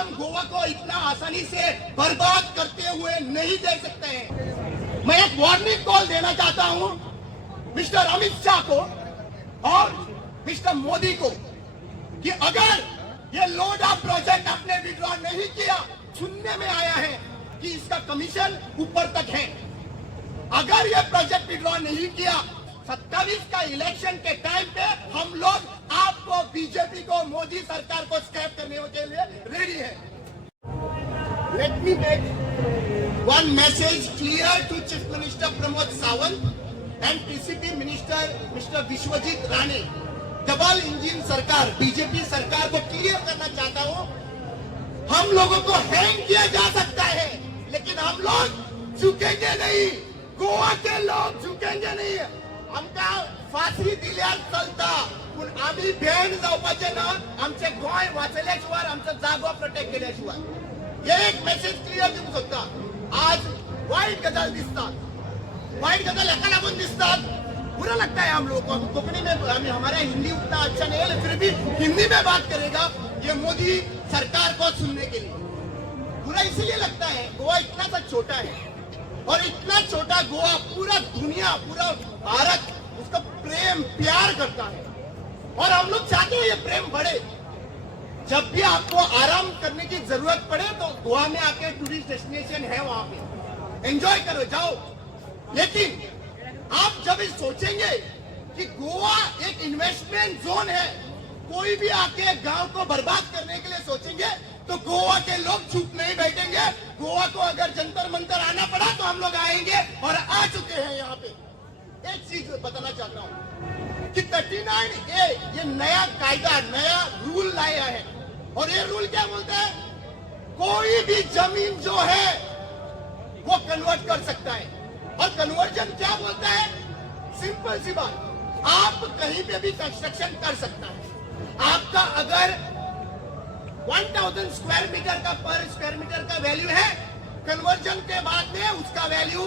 हम गोवा को इतना आसानी से बर्बाद करते हुए नहीं देख सकते हैं। मैं एक वार्निंग कॉल देना चाहता हूं मिस्टर अमित शाह को और मिस्टर मोदी को कि अगर ये लोडा प्रोजेक्ट आपने विड्रॉ नहीं किया, सुनने में आया है कि इसका कमीशन ऊपर तक है, अगर ये प्रोजेक्ट विड्रॉ नहीं किया 27 का इलेक्शन के टाइम पे हम लोग आपको, बीजेपी को, मोदी सरकार को स्क्रैप करने के लिए रेडी है। Let me make one message clear to chief minister Pramod Sawant and PCP minister mister Vishwajit Rane. Double engine सरकार, बीजेपी सरकार को क्लियर करना चाहता हूं, हम लोगों को हैंग किया जा सकता है लेकिन हम लोग झुकेंगे नहीं, गोवा के लोग झुकेंगे नहीं। आमका फाशी दिल्यार चलता पण आम्ही भेंड जावपाचे ना, आमचे गोंय वाचल्याशिवाय, आमचा जागो प्रोटेक्ट केल्याशिवाय। हे एक मेसेज क्लियर दिवंक सोदता। आज वाईट गजाल दिसतात, वाईट गजाल एका लागून दिसतात, बुरा लगता है हम लोगों को। कोंकणी में हमारा हिंदी उतना अच्छा नहीं है, फिर भी हिंदी में बात करेगा ये मोदी सरकार को सुनने के लिए। बुरा इसलिए लगता है, गोवा इतना सा छोटा है और इतना छोटा गोवा पूरा दुनिया, पूरा भारत उसका प्रेम प्यार करता है और हम लोग चाहते हैं ये प्रेम बढ़े। जब भी आपको आराम करने की जरूरत पड़े तो गोवा में आके टूरिस्ट डेस्टिनेशन है, वहां पे एंजॉय करो, जाओ। लेकिन आप जब सोचेंगे कि गोवा एक इन्वेस्टमेंट जोन है, कोई भी आके गांव को बर्बाद करने के लिए सोचेंगे तो गोवा के लोग चुप नहीं बैठेंगे। गोवा को अगर जंतर मंतर आना पड़ा तो हम लोग आएंगे और आ चुके हैं यहाँ पे। एक चीज बताना चाहता हूँ कि 39A ये नया कायदा, नया रूल लाया है और ये रूल क्या बोलता है, कोई भी जमीन जो है वो कन्वर्ट कर सकता है। और कन्वर्जन क्या बोलता है, सिंपल सी बात, आप कहीं पे भी कंस्ट्रक्शन कर सकता है। आपका अगर 1000 स्क्वायर मीटर का पर स्क्वायर मीटर का वैल्यू है, कन्वर्जन के बाद में उसका वैल्यू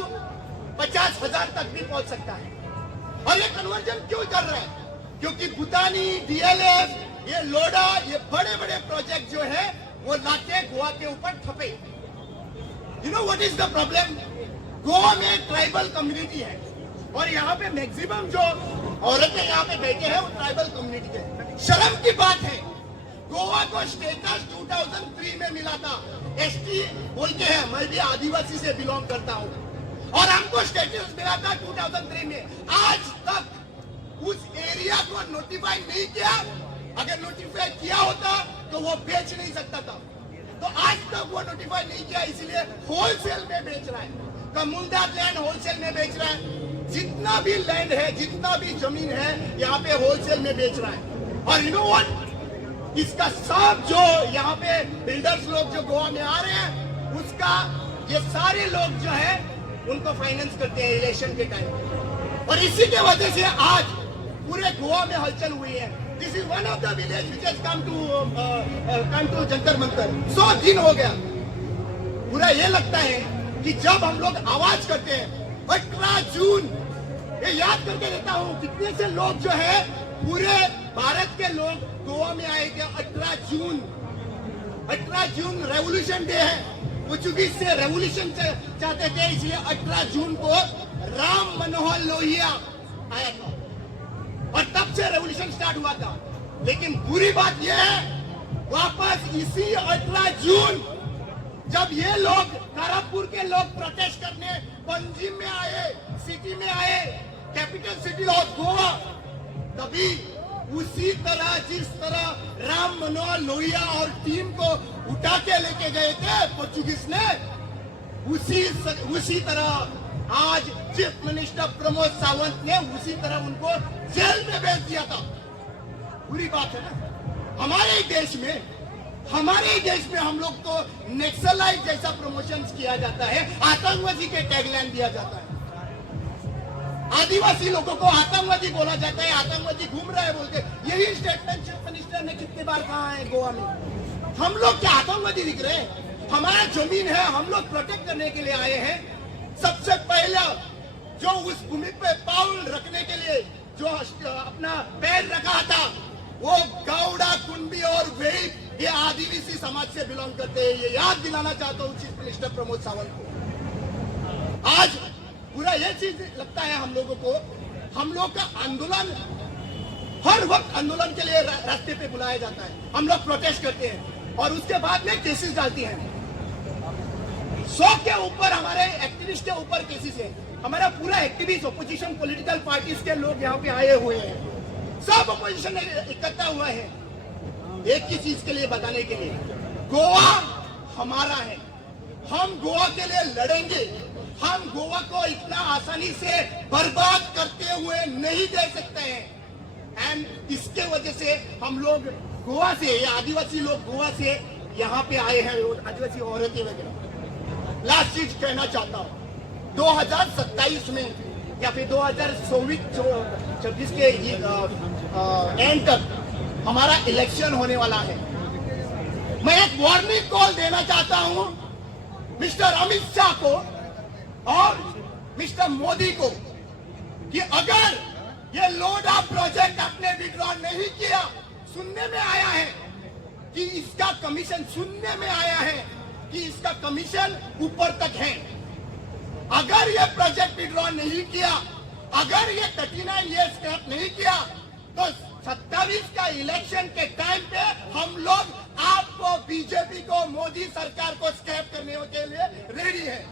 50,000 तक भी पहुंच सकता है। और ये कन्वर्जन क्यों कर रहा है, क्योंकि भूटानी, डीएलएफ, ये लोडा, ये बड़े बड़े प्रोजेक्ट जो है वो लाके गोवा के ऊपर ठपे। You know what is the problem, Goa में ट्राइबल कम्युनिटी है और यहाँ पे मैक्सिमम जो औरतें यहाँ पे बैठे हैं वो ट्राइबल कम्युनिटी के। शर्म की बात है, गोवा को स्टेटस 2003 में मिला था, एसटी बोल के है, मैं भी आदिवासी से बिलोंग करता हूँ और हमको स्टेटस मिला था 2003 में। आज तक उस एरिया को नोटिफाई नहीं किया, अगर नोटिफाई किया होता तो वो बेच नहीं सकता था, तो आज तक वो नोटिफाई नहीं किया, इसलिए होलसेल में बेच रहा है। कमुंडा लैंड होलसेल में बेच रहा है, जितना भी लैंड है, जितना भी जमीन है यहाँ पे होलसेल में बेच रहा है। और यू नो व्हाट, इसका सब जो यहाँ पे बिल्डर्स लोग जो गोवा में आ रहे हैं, उसका ये सारे लोग जो है उनको फाइनेंस करते हैं इलेक्शन के टाइम। और इसी के वजह से आज पूरे गोवा में हलचल हुई है। This is one of the village which has come to Jantar Mantar. 100 दिन हो गया। पूरा ये लगता है कि जब हम लोग आवाज करते हैं 18 जून, ये याद करके देता हूँ कितने से लोग जो है पूरे भारत के लोग गोवा में आएंगे। 18 जून रेवोल्यूशन डे है, पोर्चुगीज से रेवोल्यूशन चाहते थे, इसलिए 18 जून को राम मनोहर लोहिया आया था और तब से रेवोल्यूशन स्टार्ट हुआ था। लेकिन बुरी बात यह है, वापस इसी 18 जून जब ये लोग, कारापुर के लोग प्रोटेस्ट करने पंजिम में आए, सिटी में आए, कैपिटल सिटी ऑफ गोवा, तभी उसी तरह जिस तरह राम मनोहर लोहिया और टीम को उठा के लेके गए थे पोर्चुगीज ने, उसी तरह आज चीफ मिनिस्टर प्रमोद सावंत ने उसी तरह उनको जेल में भेज दिया था। बुरी बात है ना, हमारे ही देश में हम लोग को नेक्सलाइट जैसा प्रमोशन किया जाता है, आतंकवादी के टैगलाइन दिया जाता है, आदिवासी लोगों को आतंकवादी बोला जाता है, आतंकवादी घूम रहा है बोलते। यही स्टेटमेंट चीफ मिनिस्टर ने कितनी बार कहा है गोवा में। हम लोग क्या आतंकवादी दिख रहे हैं? हमारा जमीन है, हम लोग प्रोटेक्ट करने के लिए आए हैं। सबसे पहला जो उस भूमि पे पाउल रखने के लिए जो अपना पैर रखा था, वो गौड़ा, कुंडी और वेद ये आदिवासी समाज से बिलोंग करते हैं। ये याद दिलाना चाहता हूँ चीफ मिनिस्टर प्रमोद सावंत को। आज पूरा ये चीज लगता है हम लोगों को, हम लोग का आंदोलन हर वक्त आंदोलन के लिए रास्ते पे बुलाया जाता है, हम लोग प्रोटेस्ट करते हैं और उसके बाद में केसेस डालती हैं। 100 के ऊपर हमारे एक्टिविस्ट के ऊपर केसेस है। हमारा पूरा एक्टिविस्ट ऑपोजिशन पॉलिटिकल पार्टीज के लोग यहाँ पे आए हुए हैं, सब ऑपोजिशन इकट्ठा हुआ है एक ही चीज के लिए बताने के लिए, गोवा हमारा है, हम गोवा के लिए लड़ेंगे। हम गोवा को इतना आसानी से बर्बाद करते हुए नहीं देख सकते हैं। एंड इसके वजह से हम लोग गोवा से, आदिवासी लोग गोवा से यहाँ पे आए हैं, आदिवासी औरतें वगैरह। लास्ट चीज कहना चाहता हूँ, 2027 में या फिर 2024 के एंड तक हमारा इलेक्शन होने वाला है। मैं एक वार्निंग कॉल देना चाहता हूं मिस्टर अमित शाह को और मिस्टर मोदी को कि अगर ये लोडा प्रोजेक्ट आपने विड्रॉ नहीं किया, सुनने में आया है कि इसका कमीशन, सुनने में आया है कि इसका कमीशन ऊपर तक है। अगर ये प्रोजेक्ट विड्रॉ नहीं किया, अगर ये 39 ईयर्स स्क्रैप नहीं किया, तो 27 का इलेक्शन के टाइम पे हम लोग आपको, बीजेपी को, मोदी सरकार को स्क्रैप करने के लिए रेडी है।